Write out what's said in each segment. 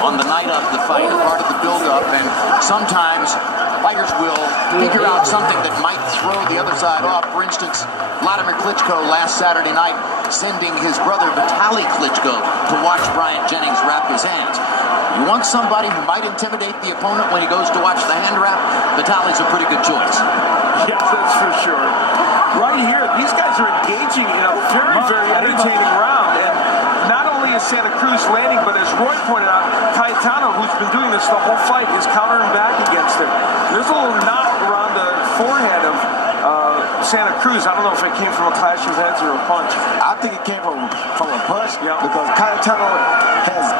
on the night of the fight, a part of the build-up, and sometimes fighters will figure out something that might throw the other side off. For instance, Vladimir Klitschko last Saturday night sending his brother Vitaly Klitschko to watch Bryant Jennings wrap his hands. You want somebody who might intimidate the opponent when he goes to watch the hand wrap? Vitaly's a pretty good choice. Yes, that's for sure. Right here, these guys are engaging in a very, very entertaining round. And not only is Santa Cruz landing, but as Roy pointed out, Cayetano, who's been doing this the whole fight, is countering back against him. There's a little knot around the forehead of Santa Cruz. I don't know if it came from a clash of heads or a punch. I think it came from a punch, because Cayetano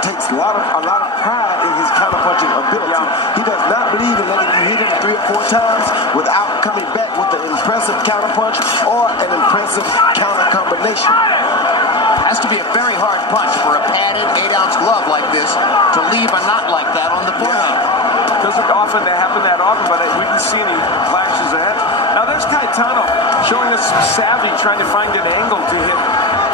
takes a lot of pride in his counterpunching ability. He does not believe in letting you hit him 3 or 4 times without coming back with an impressive counterpunch or an impressive counter combination. Has to be a very hard punch for a padded 8-ounce glove like this to leave a knot like that on the forehead. Doesn't often happen that often, but we didn't see any flashes ahead. Now there's Cayetano showing us some savvy, trying to find an angle to hit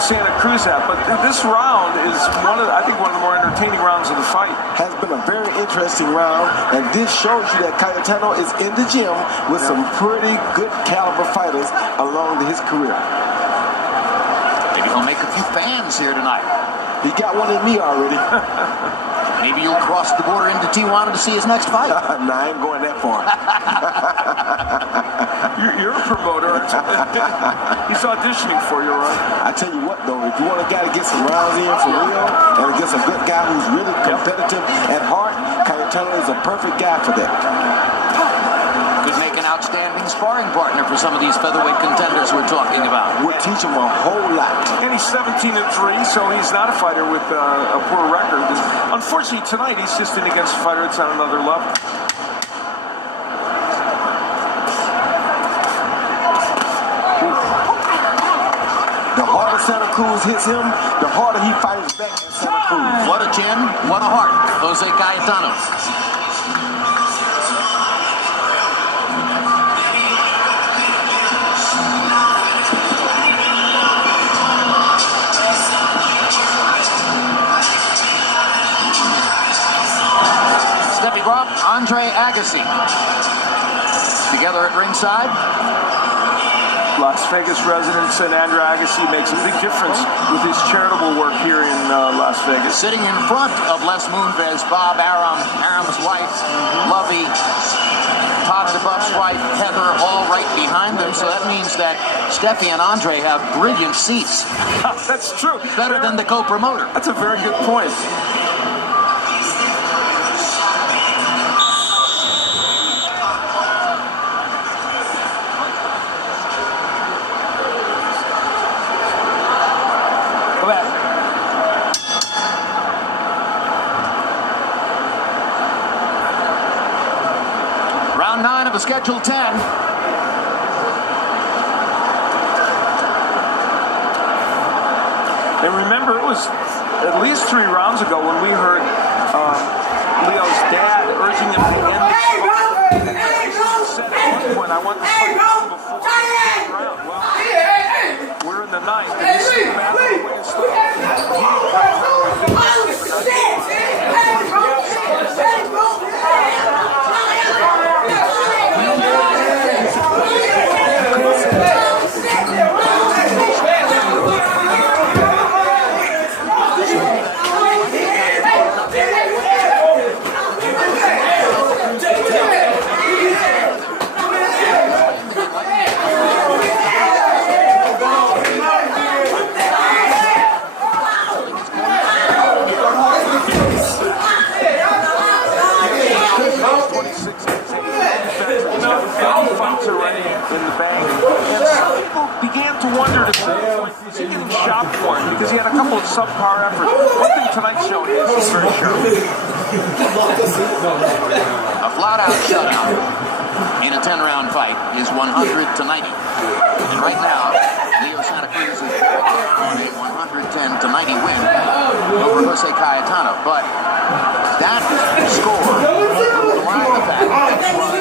Santa Cruz at. But this round is one of the more entertaining rounds of the fight. Has been a very interesting round, and this shows you that Cayetano is in the gym with some pretty good caliber fighters along his career. Maybe he'll make a few fans here tonight. He got one in me already. Maybe you'll cross the border into Tijuana to see his next fight. No, I ain't going that far. You're a promoter. He's auditioning for you, right? I tell you what, though, if you want a guy to get some rounds in for real and against a good guy who's really competitive at heart, Cayetano is a perfect guy for that. Could make an outstanding sparring partner for some of these featherweight contenders we're talking about. Would teach him a whole lot. And he's 17-3, so he's not a fighter with a poor record. Unfortunately, tonight he's just in against a fighter that's on another level. The harder Santa Cruz hits him, the harder he fights back at Santa Cruz. What a chin, what a heart, Jose Cayetano. Stepping up, Andre Agassi. Together at ringside. Las Vegas resident Andre Agassi makes a big difference with his charitable work here in Las Vegas. Sitting in front of Les Moonves, Bob Arum, Arum's wife, Lovey, Todd DeBuff's wife, Heather, all right behind them. So that means that Steffi and Andre have brilliant seats. That's true. Better than the co-promoter. That's a very good point. Round 9 of the Schedule 10. And remember, it was at least 3 rounds ago when we heard Leo's dad urging him to end the fight. He said at one point, I want this fight before the 10th round. Well, we're in the 9th, and this is the battle of winning stuff. In the bag. And some people began to wonder to is he getting shot for it? Because he had a couple of subpar efforts. One thing tonight's show is he's very sure. A flat-out shutout in a 10-round fight is 100-90. And right now, Leo Santa Cruz is on a 110-90 win over Jose Cayetano. But that score will lie the fact that it was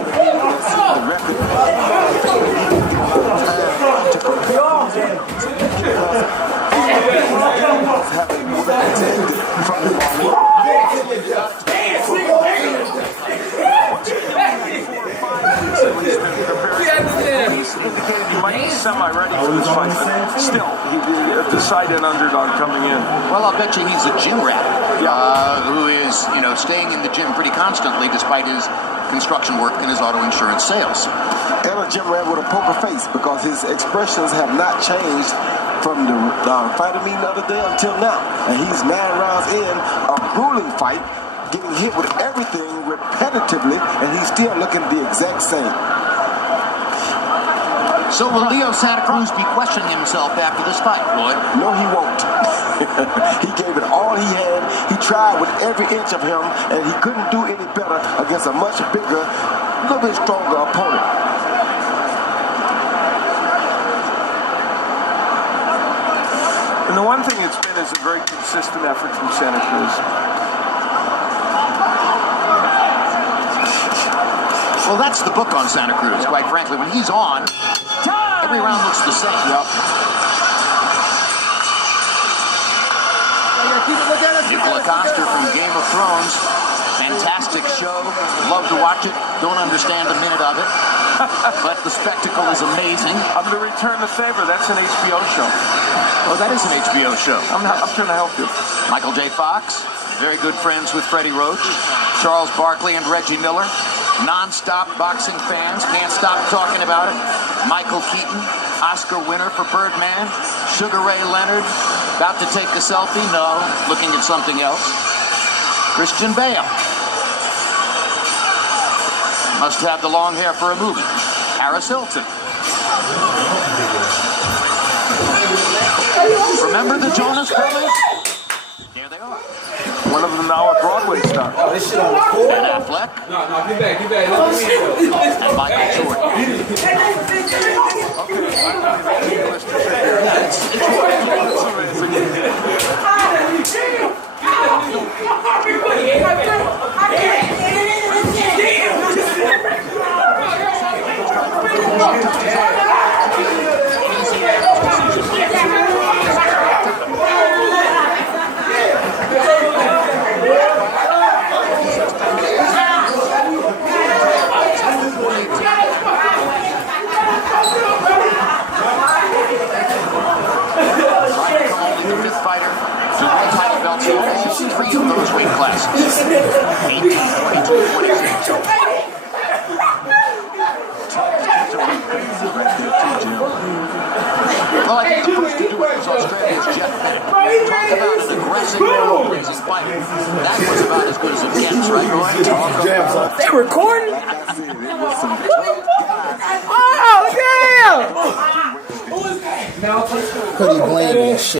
competitive at some The record to prepare He's indicated he might be semi-ready for this fight, but still, he decided underdog coming in. Well, I'll bet you he's a gym rat who is, staying in the gym pretty constantly despite his construction work and his auto insurance sales. And a gym rat with a poker face because his expressions have not changed from the fighting meeting the other day until now. And he's 9 rounds in, a grueling fight, getting hit with everything repetitively, and he's still looking the exact same. So will Leo Santa Cruz be questioning himself after this fight, Lloyd? No, he won't. He gave it all he had. He tried with every inch of him, and he couldn't do any better against a much bigger, a little bit stronger opponent. And the one thing it's been is a very consistent effort from Santa Cruz. Well, that's the book on Santa Cruz, quite frankly. When he's on, every round looks the same. Nicola Coster from Game of Thrones. Fantastic show. Love to watch it. Don't understand a minute of it. But the spectacle is amazing. I'm going to return the favor. That's an HBO show. Oh, that is an HBO show. I'm trying to help you. Michael J. Fox, very good friends with Freddie Roach. Charles Barkley and Reggie Miller. Non-stop boxing fans, can't stop talking about it. Michael Keaton, Oscar winner for Birdman. Sugar Ray Leonard, about to take a selfie? No, looking at something else. Christian Bale. Must have the long hair for a movie. Paris Hilton. Remember the Jonas Brothers? Here they are. One of them now a Broadway star. Oh, this shit on record? Ben Affleck. No, get back. And Michael Jordan. Fighter to win title belts in all 3 of those weight classes. 18, 22, 26. Well, I think the first to do it was Australia's Jeff Bennett. Talk about an aggressive, crazy fighter. That was about as good as it gets, right, Roy? They recording? Like I said, it was some Oh, damn! Now, Could he blame this shit?